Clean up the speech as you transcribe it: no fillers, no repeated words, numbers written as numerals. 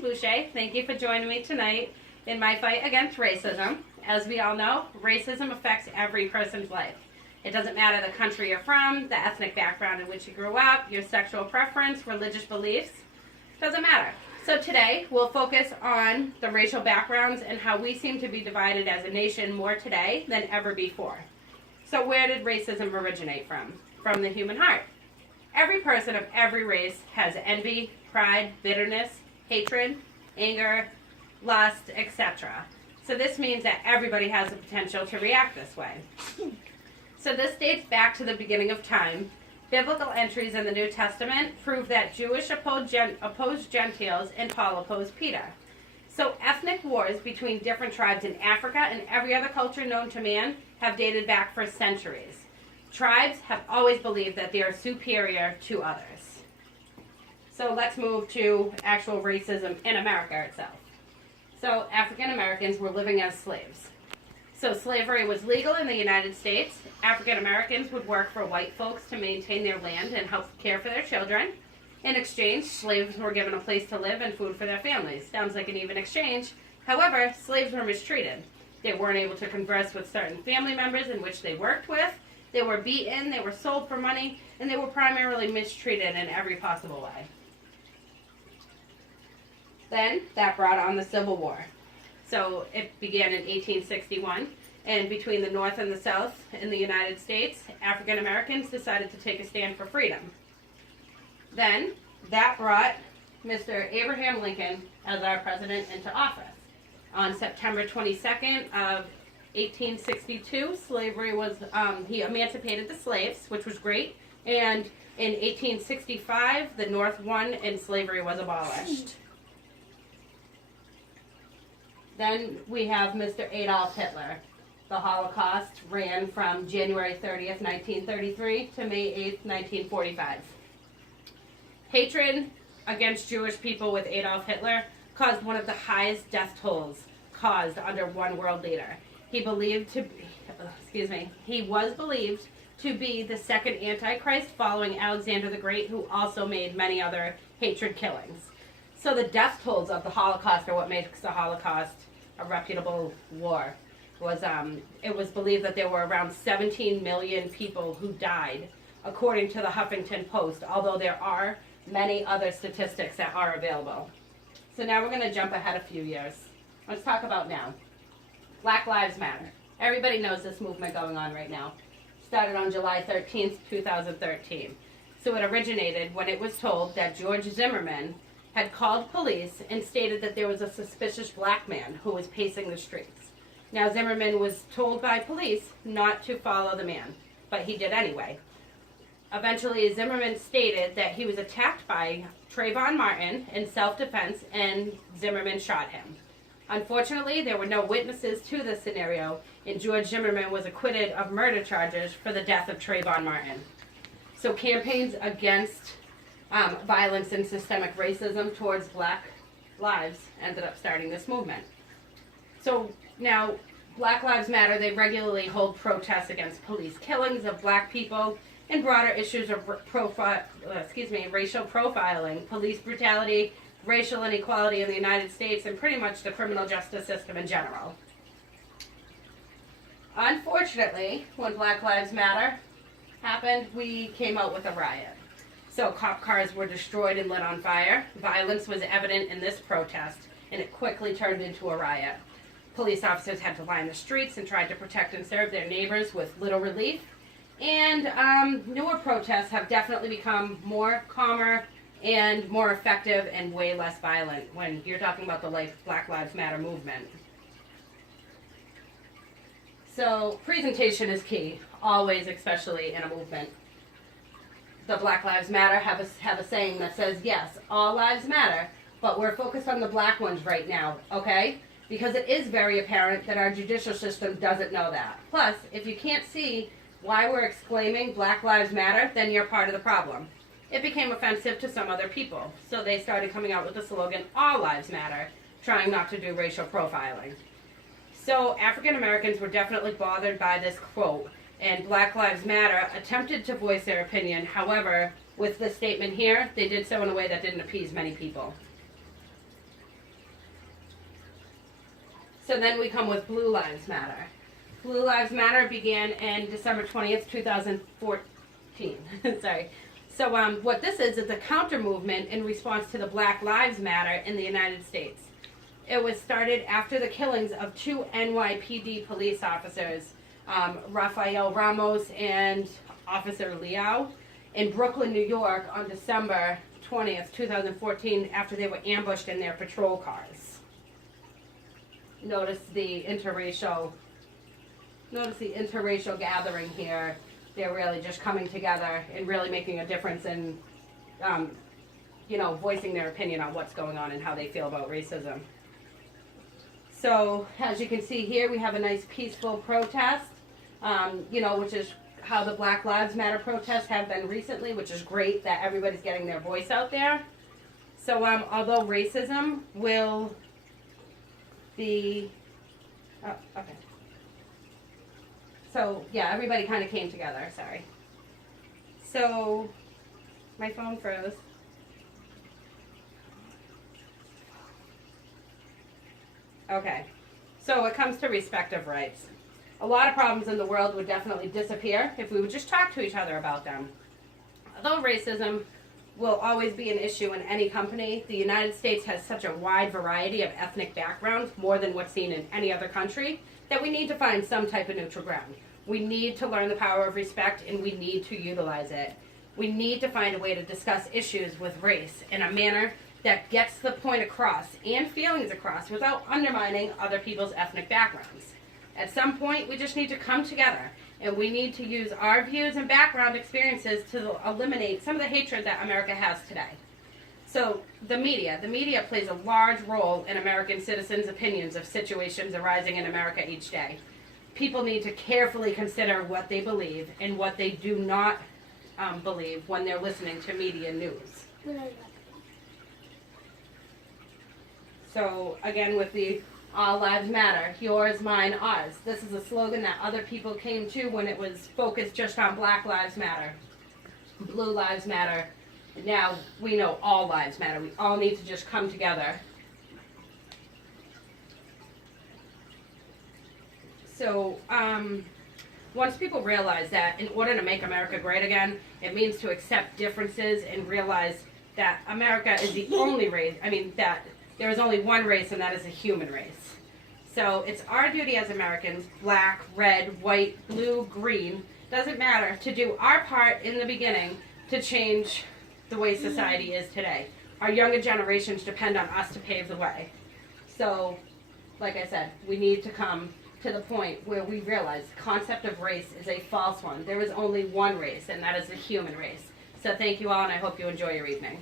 Nancy Boucher. Thank you for joining me tonight in my fight against racism. As we all know, racism affects every person's life. It doesn't matter the country you're from, the ethnic background in which you grew up, your sexual preference, religious beliefs. Doesn't matter. So today, we'll focus on the racial backgrounds and how we seem to be divided as a nation more today than ever before. So where did racism originate from? From the human heart. Every person of every race has envy, pride, bitterness, hatred, anger, lust, etc. So this means that everybody has the potential to react this way. So this dates back to the beginning of time. Biblical entries in the New Testament prove that Jewish opposed Gentiles and Paul opposed Peter. So ethnic wars between different tribes in Africa and every other culture known to man have dated back for centuries. Tribes have always believed that they are superior to others. So let's move to actual racism in America itself. So African Americans were living as slaves. So slavery was legal in the United States. African Americans would work for white folks to maintain their land and help care for their children. In exchange, slaves were given a place to live and food for their families. Sounds like an even exchange. However, slaves were mistreated. They weren't able to converse with certain family members in which they worked with. They were beaten, they were sold for money, and they were primarily mistreated in every possible way. Then, that brought on the Civil War. So, it began in 1861, and between the North and the South in the United States, African Americans decided to take a stand for freedom. Then, that brought Mr. Abraham Lincoln as our president into office. On September 22nd of 1862, slavery was, he emancipated the slaves, which was great, and in 1865, the North won and slavery was abolished. Then we have Mr. Adolf Hitler. The Holocaust ran from January 30th, 1933 to May 8th, 1945. Hatred against Jewish people with Adolf Hitler caused one of the highest death tolls caused under one world leader. He was believed to be the second Antichrist following Alexander the Great, who also made many other hatred killings. So the death tolls of the Holocaust are what makes the Holocaust a reputable war. It was believed that there were around 17 million people who died, according to the Huffington Post, although there are many other statistics that are available. So now we're going to jump ahead a few years. Let's talk about now. Black Lives Matter. Everybody knows this movement going on right now. Started on July 13th, 2013. So it originated when it was told that George Zimmerman had called police and stated that there was a suspicious black man who was pacing the streets. Now Zimmerman was told by police not to follow the man, but he did anyway. Eventually Zimmerman stated that he was attacked by Trayvon Martin in self-defense and Zimmerman shot him. Unfortunately, there were no witnesses to this scenario, and George Zimmerman was acquitted of murder charges for the death of Trayvon Martin. So campaigns against violence and systemic racism towards black lives ended up starting this movement. So now, Black Lives Matter, they regularly hold protests against police killings of black people and broader issues of racial profiling, police brutality, racial inequality in the United States, and pretty much the criminal justice system in general. Unfortunately, when Black Lives Matter happened, we came out with a riot. So cop cars were destroyed and lit on fire. Violence was evident in this protest, and it quickly turned into a riot. Police officers had to line the streets and tried to protect and serve their neighbors with little relief. And newer protests have definitely become more calmer and more effective and way less violent when you're talking about the Black Lives Matter movement. So presentation is key, always, especially in a movement. The Black Lives Matter have a saying that says, yes, all lives matter, but we're focused on the black ones right now, okay? Because it is very apparent that our judicial system doesn't know that. Plus, if you can't see why we're exclaiming Black Lives Matter, then you're part of the problem. It became offensive to some other people, so they started coming out with the slogan, All Lives Matter, trying not to do racial profiling. So African Americans were definitely bothered by this quote, and Black Lives Matter attempted to voice their opinion. However, with this statement here, they did so in a way that didn't appease many people. So then we come with Blue Lives Matter. Blue Lives Matter began in December 20th, 2014. Sorry. So what this is a counter movement in response to the Black Lives Matter in the United States. It was started after the killings of 2 NYPD police officers, Rafael Ramos and Officer Liao, in Brooklyn, New York on December 20th, 2014, after they were ambushed in their patrol cars. Notice the interracial gathering here. They're really just coming together and really making a difference in, voicing their opinion on what's going on and how they feel about racism. So, as you can see here, we have a nice peaceful protest, which is how the Black Lives Matter protests have been recently, which is great that everybody's getting their voice out there. So, although racism will be... Oh, okay. So, yeah, everybody kind of came together, sorry. So, my phone froze. Okay, so it comes to respect of rights. A lot of problems in the world would definitely disappear if we would just talk to each other about them. Although racism will always be an issue in any company, the United States has such a wide variety of ethnic backgrounds, more than what's seen in any other country, that we need to find some type of neutral ground. We need to learn the power of respect, and we need to utilize it. We need to find a way to discuss issues with race in a manner that gets the point across and feelings across without undermining other people's ethnic backgrounds. At some point, we just need to come together, and we need to use our views and background experiences to eliminate some of the hatred that America has today. So the media plays a large role in American citizens' opinions of situations arising in America each day. People need to carefully consider what they believe and what they do not believe when they're listening to media news. So again, with the All Lives Matter, yours, mine, ours. This is a slogan that other people came to when it was focused just on Black Lives Matter, Blue Lives Matter. Now we know all lives matter. We all need to just come together. So once people realize that in order to make America great again, it means to accept differences and realize that America is the only race, that there is only one race, and that is the human race. So it's our duty as Americans, black, red, white, blue, green, doesn't matter, to do our part in the beginning to change the way society is today. Our younger generations depend on us to pave the way. So, like I said, we need to come to the point where we realize the concept of race is a false one. There is only one race, and that is the human race. So thank you all, and I hope you enjoy your evening.